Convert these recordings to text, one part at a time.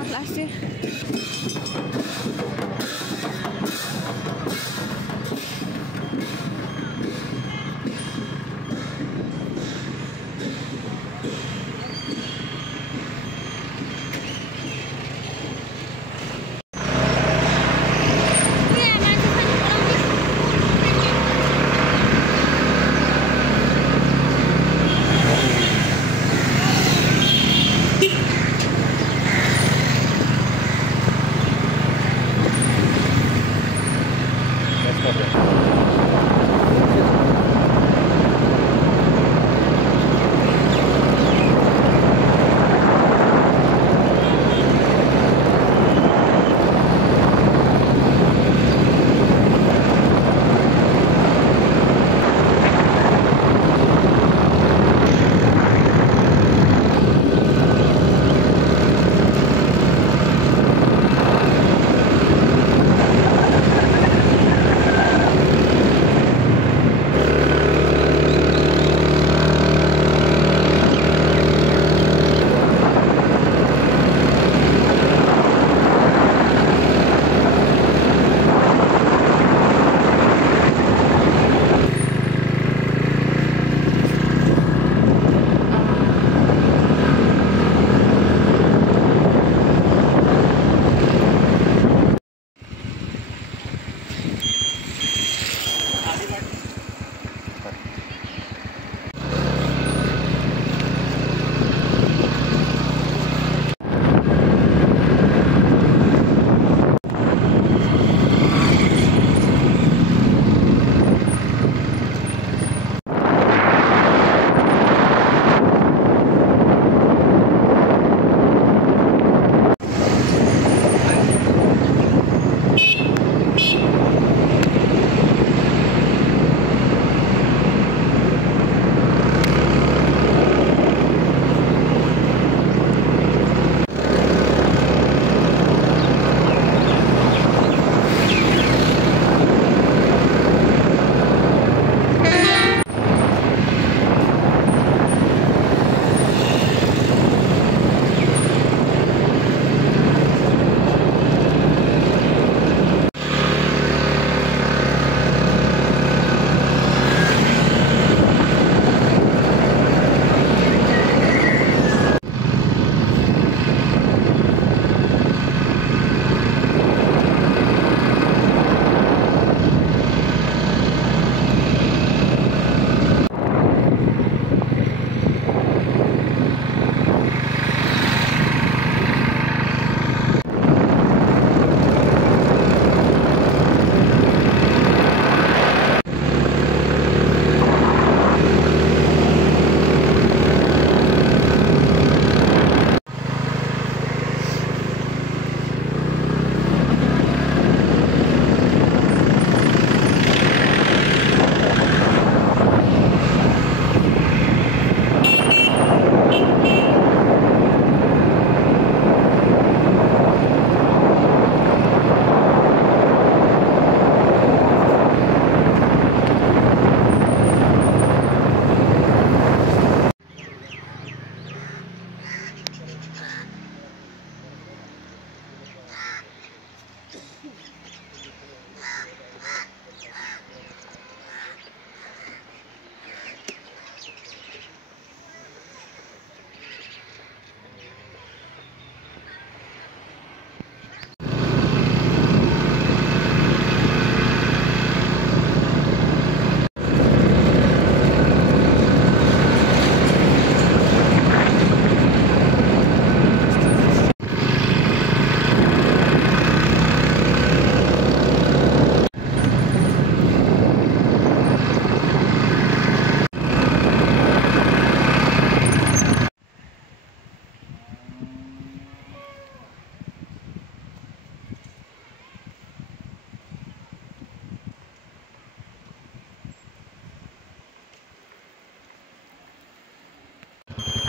sama kelas sih.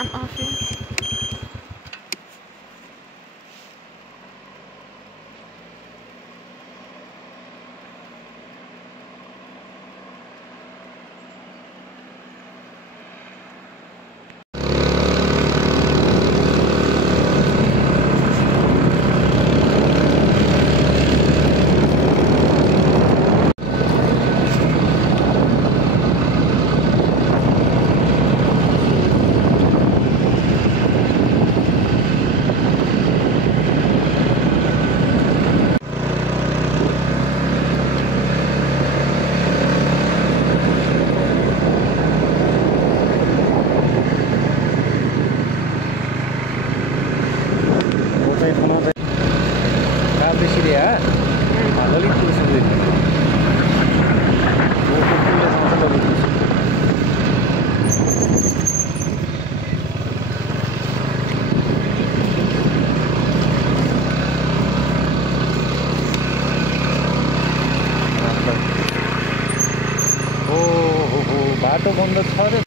I'm off here. बाटो बन्द छ रे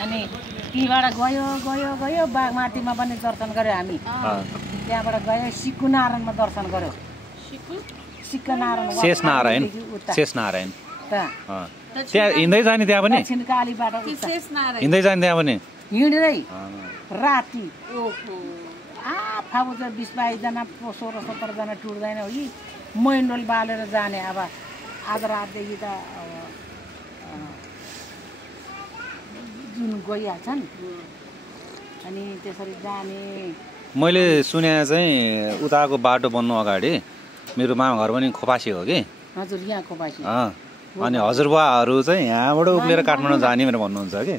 अनि त्यहीबाट गयो गयो गयो बागमाटीमा पनि दर्शन गर्यो हामी त्यहाँबाट गयो सिक्कुनारायणमा दर्शन गर्यो शेषनारायण त्यहाँ हिँड्दै जाने त्यहाँ पनि दक्षिण कालीबाट हिँड्दै जाने त्यहाँ पनि हिँड्दै राति फागु चाहिँ 20-22 जना 16-17 जना टुट्दैन हो कि मैन्डोल बालेर जाने अब आज रातदेखि त जुन गइहाल्छन् अनि त्यसरी जाने मैले सुने चाहिँ उताको बाटो बन्नु अगाडि मेरो मामा घर पनि खोपासी हो कि हजुर यहाँ खोपासी अनि हजुरबाहरू चाहिँ यहाँबाट उक्लेर काठमाडौँ जाने भनेर भन्नुहुन्छ कि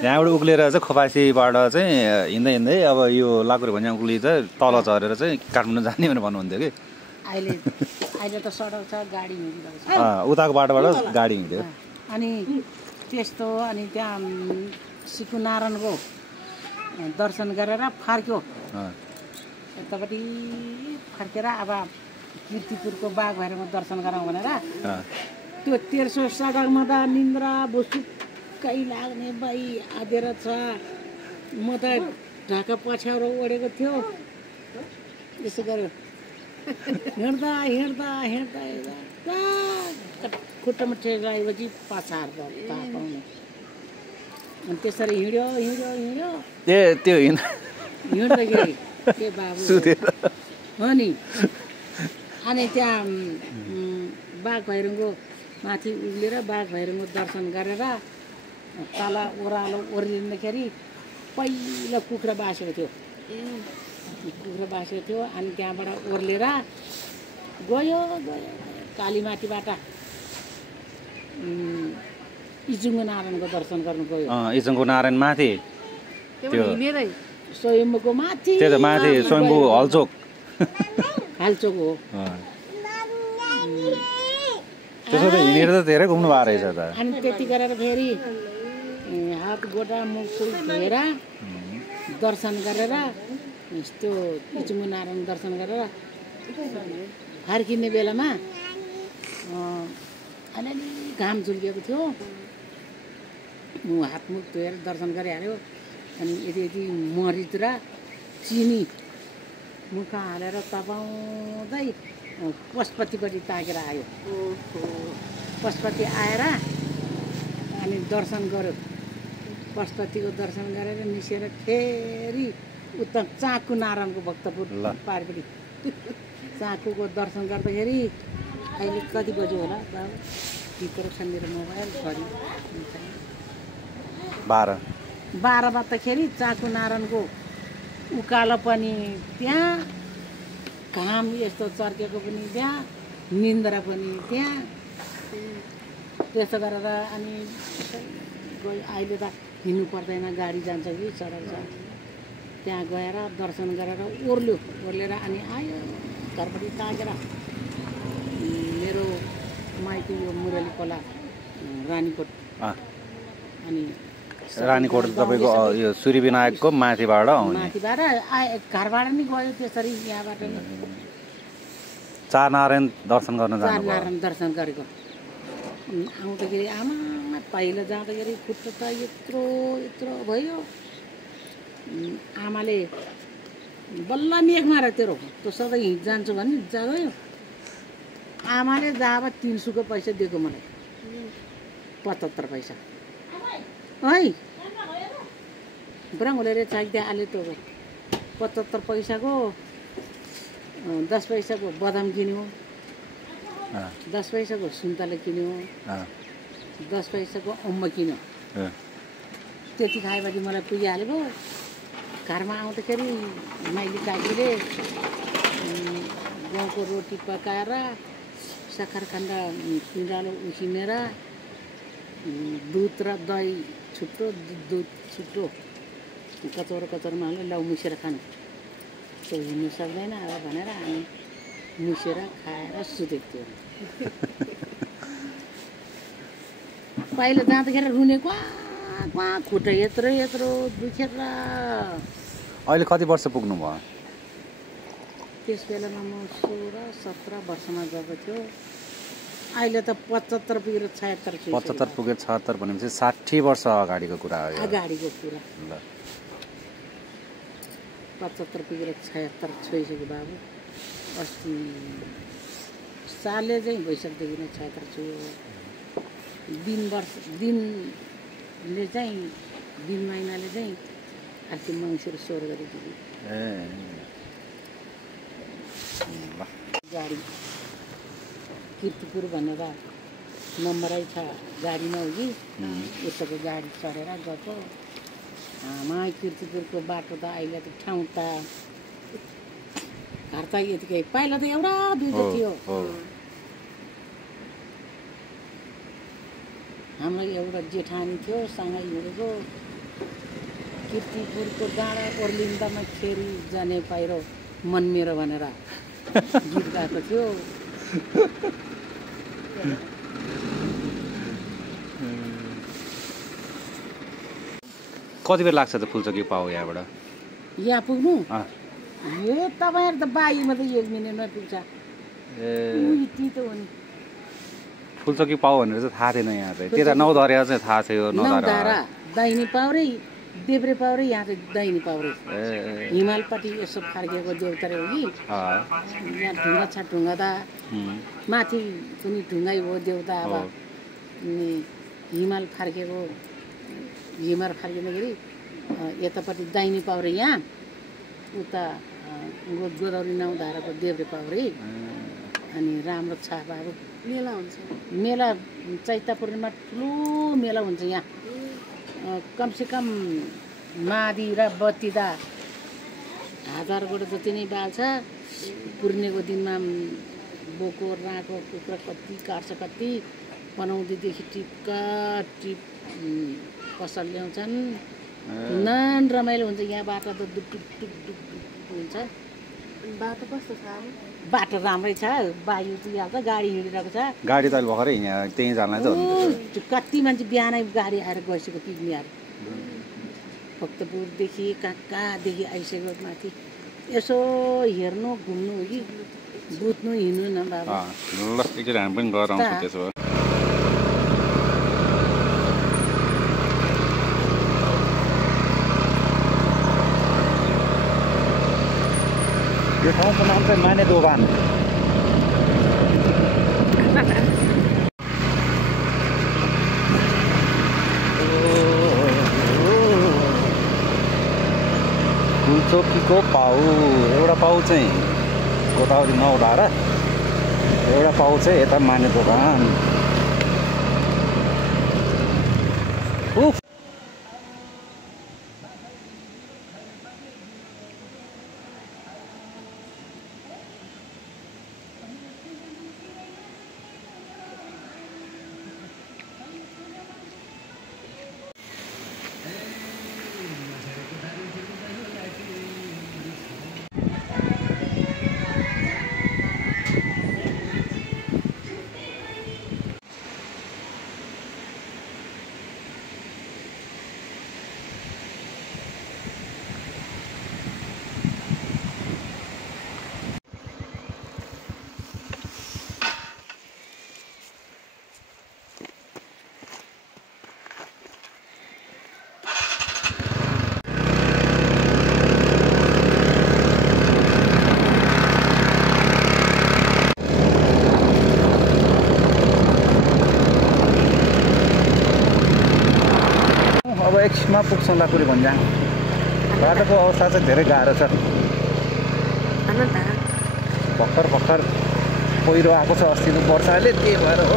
यहाँबाट उक्लेर चाहिँ खोपासीबाट चाहिँ हिँड्दै हिँड्दै अब यो लाकुरे भन्या उक्ली चाहिँ तल झरेर चाहिँ काठमाडौँ जाने भनेर भन्नुहुन्थ्यो कि अहिले त सडक छ गाडी हिँडिरहेको छ उताको बाटोबाट गाडी हिँड्थ्यो अनि त्यस्तो अनि त्यहाँ सिक्कुनारायणको दर्शन गरेर फर्क्यो यतापट्टि फर्केर अब कीर्तिपुरको बाघ भैरवमा दर्शन गरौँ भनेर त्यो 1300 सडकमा त निन्द्रा भुसुक्कै लाग्ने बाई आधेर छ म त ढाका पछ्याएर ओढेको थियो यसो गर्यो हिँड्दा हिँड्दा हिँड्दा हिँड्दा खुट्टामा ठेस लागेपछि पाछार पाउने अनि त्यसरी हिँड्यो हिँड्यो हिँड्यो त्यो हिँड्दाखेरि के बाबु हो नि अनि त्यहाँ बाघ भैरवको माथि उभिएर बाघ भैरवको दर्शन गरेर तल ओह्रालो ओर्लिँदाखेरि पहिलो कुखुरा बासेको थियो अनि त्यहाँबाट ओर्लेर गयो गयो कालीमाटीबाट इजुङ्गो नारायणको दर्शन गर्नु गयो इजुङ्गो नारायण माथि त्यो स्वयम्भूको माथि त्यो त माथि स्वयम्भू हलचोक हो त्यसो त हिँडेर त धेरै घुम्नु भएको रहेछ त अनि त्यति गरेर फेरि हात गोटा मुख धोएर दर्शन गरेर त्यो इजुङ्गो नारायण दर्शन गरेर फर्किने बेलामा अलिअलि घाम झुल्किएको थियो हातमुख धोएर दर्शन गरिहाल्यो अनि यति मरिच र चिनी मुखमा हालेर तपाउँदै पशुपतिपट्टि ताकेर आयो पशुपति आएर अनि दर्शन गर्यो पशुपतिको दर्शन गरेर निस्केर फेरि उता चाँकु नारायणको भक्तपुर पारिपट्टि चाँकुको दर्शन गर्दाखेरि अहिले कति बज्यो होला बाबु भित्र छ मेरो मोबाइल घरि 12 बज्दाखेरि चाँकु नारायणको उकालो पनि त्यहाँ घाम यस्तो चर्केको पनि त्यहाँ निन्द्रा पनि त्यहाँ त्यसो गरेर अनि गयो अहिले त हिँड्नु पर्दैन गाडी जान्छ कि सडक छ त्यहाँ गएर दर्शन गरेर ओर्लेर अनि आयो घरपट्टि ताकेर मेरो माइती यो मुरली खोला रानीकोट अनि रानीकोट तपाईँको यो सूर्य विनायकको माथिबाट घरबाट नि गयो त्यसरी यहाँबाट चार नारायण दर्शन गर्न दर्शन गरेको आउँदाखेरि आमा पहिला जाँदाखेरि खुट्टा त यत्रो यत्रो भयो आमाले बल्ल मेघमा र तेरो त सधैँ जान्छु भने जागयो आमाले जाब 300 को पैसा दिएको मलाई 75 पैसा है ब्रङले रे चाहिँदा आले त 75 पैसाको 10 पैसाको बदाम किन्यो 10 पैसाको सुन्तला किन्यो 10 पैसाको अम्मा किन्यो त्यति खाएपछि मलाई पुगिहालेको घरमा आउँदाखेरि माइली काकीले गाउँको रोटी पकाएर सक्खरखण्ड पिँडालु उसिनेर दुध र दही छुट्टो दुध छुट्टो कचौरो कचौरोमा हाल्यो लौ मुसेर खानु त्यो हिँड्नु सक्दैन अब भनेर हामी मुसेर खाएर सुतेको थियो पहिला जाँदाखेरि रुने क्वा खुट्टा यत्रो यत्रो दुखेर अहिले कति वर्ष पुग्नु भयो त्यस बेलामा म 16-17 वर्षमा गएको थियो अहिले त 75 पुगेर 76 75 पुगेर 76 भनेपछि 60 वर्ष अगाडिको कुरा हो अगाडिको कुरा ल 75 पुगेर 76 छोइसक्यो बाबु अस्ति सालले चाहिँ भइसकेदेखि नै 76 छोयो दिनले चाहिँ दिन महिनाले चाहिँ अस्ति मङ्सिर 16 गतेदेखि गाडी किर्तिपुर भनेर नम्बरै छ गाडीमा हो कि यसोको गाडी चढेर गएको किर्तिपुरको बाटो त अहिले त ठाउँ त घर त यतिकै पहिला त एउटा दुईवटा थियो हाम्रो एउटा जेठानी थियो सँगै हिँडेको किर्तिपुरको डाँडा ओर्लिन्दामा खेरी जाने पाइरो मन मेरो भनेर गीत गाएको थियो कति बेर लाग्छ त फुलचोकी पाउ यहाँबाट यहाँ पुग्नु ए तपाईँहरू त बाइकमा त 1 मिनेटमा पुग्छ यति त हो नि फुलचोकी पाउ भनेर चाहिँ थाहा थिएन यहाँ चाहिँ त्यता नौधरिया चाहिँ थाहा थियो नौधारा दाहिने पाउरै देब्रे पाउरै यहाँ चाहिँ दाहिने पाउरै हिमालपट्टि यसो फर्केको देउतारे हो कि यहाँ ढुङ्गा छ ढुङ्गा त माथि पनि ढुङ्गै हो देउता अब हिमाल फर्केको हिमाल फर्किँदाखेरि यतापट्टि दाहिने पाउरे यहाँ उता गोदावरी नौधाराको देब्रे पाउरे अनि राम्रो छ बाबु मेला हुन्छ मेला चैता पूर्णिमा ठुलो मेला हुन्छ यहाँ कमसेकम मादी र बत्तीदा 1000 गोठ जति नै बाल्छ पूर्णेको दिनमा बोको राँको कुखुरा कति काट्छ कति बनाउँदैदेखि टिपका टिप पसल ल्याउँछन् नन रमाइलो हुन्छ यहाँ बाटो त डुक डुक डुक डुक हुन्छ बाटो कस्तो छ बाटो राम्रै छ वायु पुगिहाल्छ गाडी हिँडिरहेको छ गाडी त अहिले भर्खरै यहाँ त्यहीँ जानलाई त कति मान्छे बिहानै गाडी आएर गइसक्यो पिकनिकहरू भक्तपुरदेखि कहाँदेखि आइसक्यो माथि यसो हेर्नु घुम्नु हो कि बुझ्नु हिँड्नु न बाबा ल एकचोटि हामी पनि गएर आउँछौँ त्यसो भए यो ठाउँको नाम चाहिँ माने दोभान फुलचोकीको पाउ एउटा पाउ चाहिँ गोदावरी नौधारा एउटा पाउ चाहिँ यता माने दोभान एकछिनमा पुग्छौँ लाकुरी भन्ज्याङ बाटोको अवस्था चाहिँ धेरै गाह्रो छ भर्खर पहिरो आएको छ अस्तिको वर्षाले त्यही भएर हो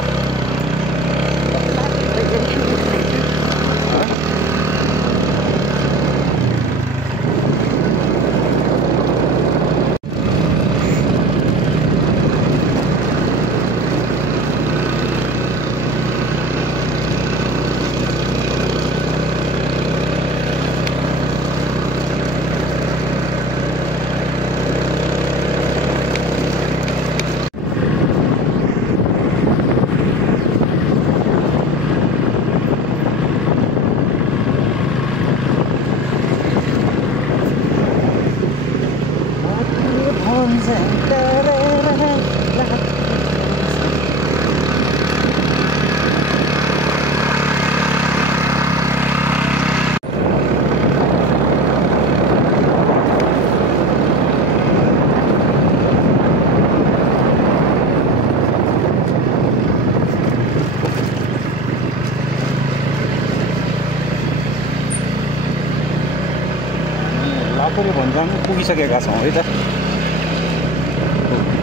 लाकुरे भन्ज्याङ पुगिसकेका छौँ है त।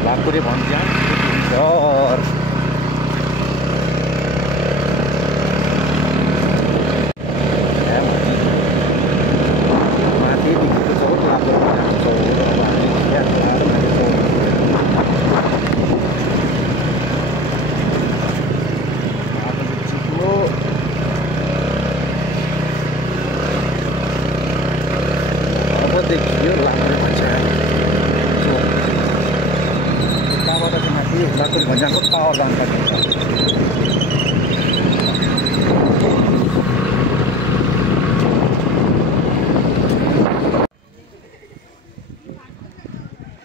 लाकुरे भन्ज्याङ माथि देखिएको छ लाकुरे देखियो लाकुरे भन्ज्याङ यताबाट चाहिँ माथि लाकुरे भन्ज्याङको टावर जानकारी हुन्छ।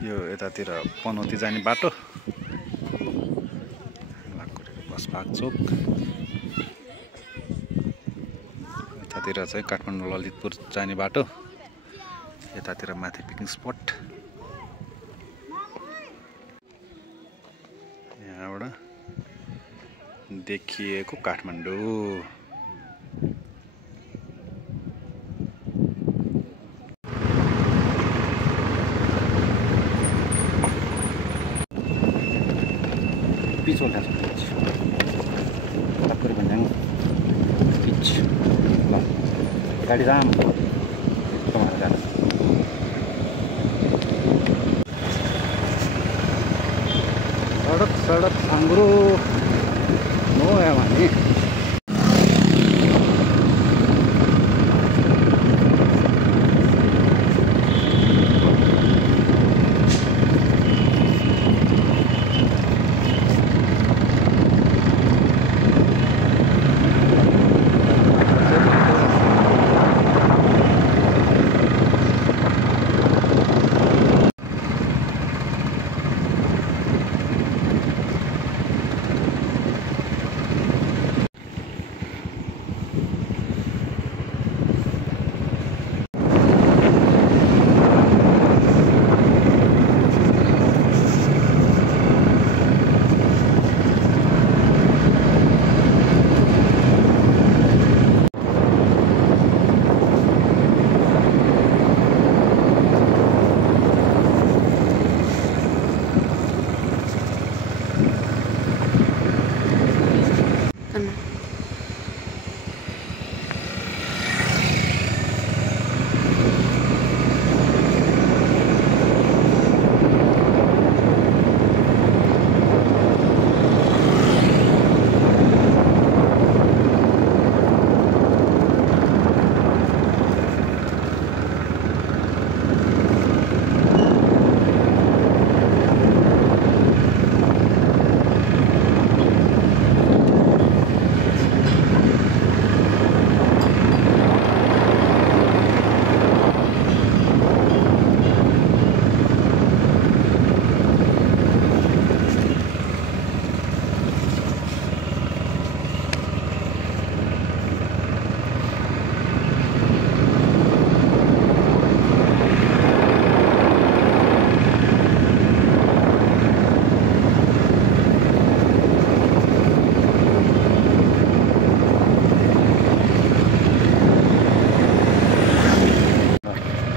यो यतातिर पनौती जाने बाटो लाकुरे बसपाक चोक, यतातिर चाहिँ काठमाडौँ ललितपुर जाने बाटो, यतातिर माथि पिकनिक स्पट, यहाँबाट देखिएको काठमाडौँ। पिच उल्टा छ लाकुरे भन्ज्याङ पिच। ल गाडी जाम कमाएर जानु। सडक साङ्ग्रो नआयो भने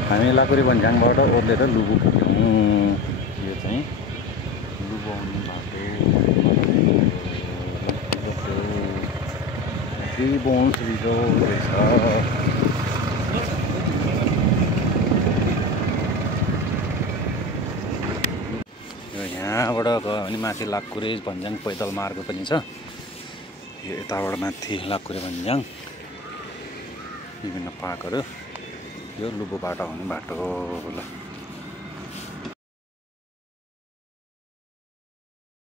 हामी लाकुरे भन्ज्याङबाट ओर्लेर लुबु पुग्यौँ। यो चाहिँ लुबु आउने बाटो। बोन्स रिजोर्ट रहेछ। यो यहाँबाट गयो भने माथि लाकुरे भन्ज्याङ पैदल मार्ग पनि छ। यो यताबाट माथि लाकुरे भन्ज्याङ विभिन्न पार्कहरू। यो लुबुबाट आउने बाटो। ल